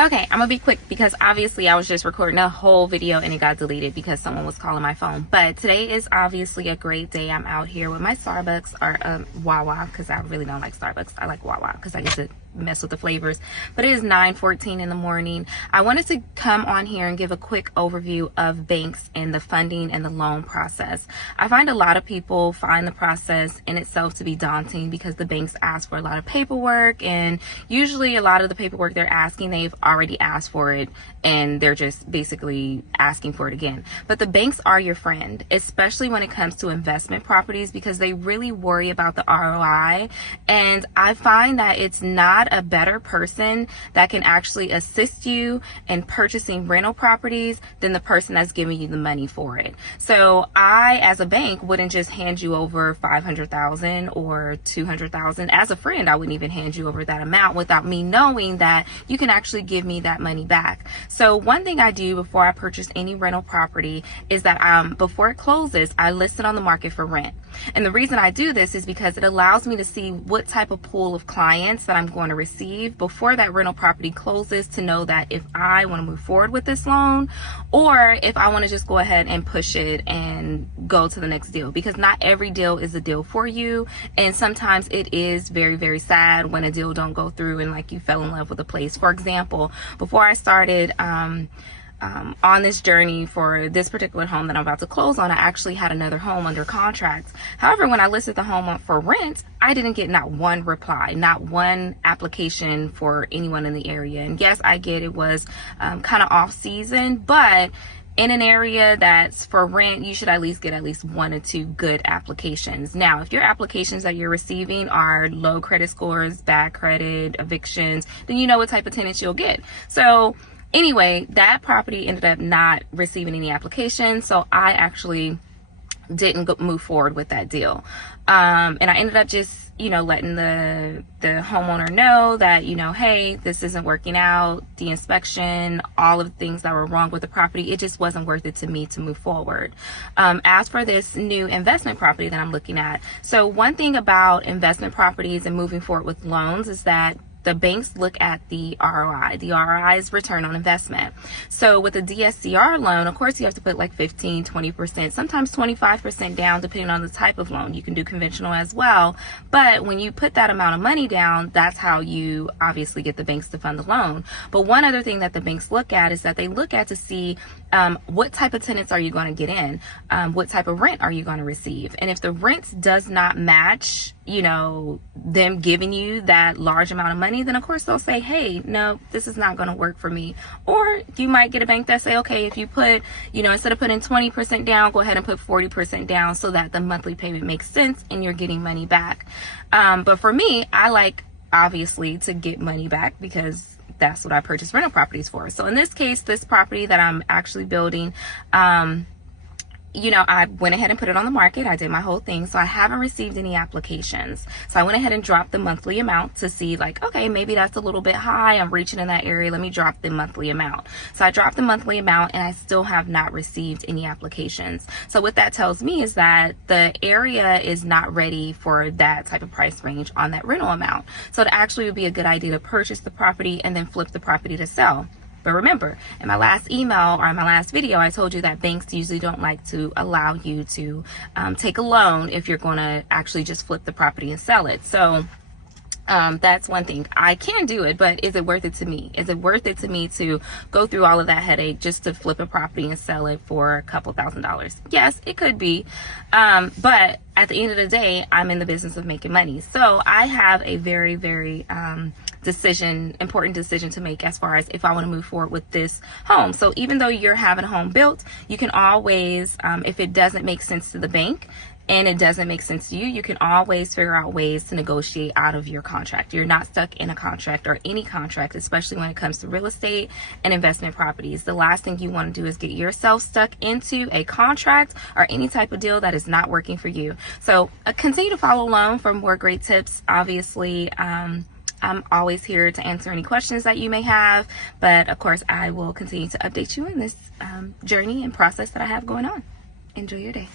Okay, I'm gonna be quick because obviously I was just recording a whole video and it got deleted because someone was calling my phone. But today is obviously a great day. I'm out here with my Starbucks or Wawa, because I really don't like Starbucks. I like Wawa because I get to mess with the flavors. But it is 9:14 in the morning. I wanted to come on here and give a quick overview of banks and the funding and the loan process. I find a lot of people find the process in itself to be daunting because the banks ask for a lot of paperwork, and usually a lot of the paperwork they're asking, they've already asked for it and they're just basically asking for it again. But the banks are your friend, especially when it comes to investment properties, because they really worry about the ROI. And I find that it's not a better person that can actually assist you in purchasing rental properties than the person that's giving you the money for it. So I, as a bank, wouldn't just hand you over $500,000 or $200,000. As a friend, I wouldn't even hand you over that amount without me knowing that you can actually give me that money back. So one thing I do before I purchase any rental property is that before it closes, I list it on the market for rent. And the reason I do this is because it allows me to see what type of pool of clients that I'm going to receive before that rental property closes, to know that if I want to move forward with this loan or if I want to just go ahead and push it and go to the next deal, because not every deal is a deal for you. And sometimes it is very, very sad when a deal don't go through and like you fell in love with a place. For example, before I started on this journey for this particular home that I'm about to close on, I actually had another home under contract. However, when I listed the home up for rent, I didn't get not one reply, not one application for anyone in the area. And yes, I get it was kind of off season, but in an area that's for rent, you should at least get at least 1 or 2 good applications. Now, if your applications that you're receiving are low credit scores, bad credit, evictions, then you know what type of tenants you'll get. So anyway, that property ended up not receiving any applications, so I actually didn't move forward with that deal. And I ended up just, letting the homeowner know that, hey, this isn't working out, the inspection, all of the things that were wrong with the property, it just wasn't worth it to me to move forward. As for this new investment property that I'm looking at, so one thing about investment properties and moving forward with loans is that the banks look at the ROI. The ROI is return on investment. So with a DSCR loan, of course, you have to put like 15, 20%, sometimes 25% down, depending on the type of loan. You can do conventional as well. But when you put that amount of money down, that's how you obviously get the banks to fund the loan. But one other thing that the banks look at is that they look at to see what type of tenants are you going to get in? What type of rent are you going to receive? And if the rent does not match, them giving you that large amount of money, then of course they'll say, hey, no, this is not going to work for me. Or you might get a bank that say, okay, if you put, instead of putting 20% down, go ahead and put 40% down so that the monthly payment makes sense and you're getting money back. But for me, I like obviously to get money back because that's what I purchased rental properties for. So in this case, this property that I'm actually building, I went ahead and put it on the market. I did my whole thing. So I haven't received any applications. So I went ahead and dropped the monthly amount to see like, okay, maybe that's a little bit high. I'm reaching in that area. Let me drop the monthly amount. So I dropped the monthly amount and I still have not received any applications. So what that tells me is that the area is not ready for that type of price range on that rental amount. So it actually would be a good idea to purchase the property and then flip the property to sell. But remember, in my last email or in my last video, I told you that banks usually don't like to allow you to take a loan if you're going to actually just flip the property and sell it. So that's one thing. I can do it, but is it worth it to me? Is it worth it to me to go through all of that headache just to flip a property and sell it for a couple $1,000s? Yes, it could be. But at the end of the day, I'm in the business of making money. So I have a very, very important decision to make as far as if I want to move forward with this home. So even though you're having a home built, you can always, if it doesn't make sense to the bank, and it doesn't make sense to you, you can always figure out ways to negotiate out of your contract. You're not stuck in a contract or any contract, especially when it comes to real estate and investment properties. The last thing you want to do is get yourself stuck into a contract or any type of deal that is not working for you. So continue to follow along for more great tips. Obviously, I'm always here to answer any questions that you may have, but of course I will continue to update you in this journey and process that I have going on. Enjoy your day.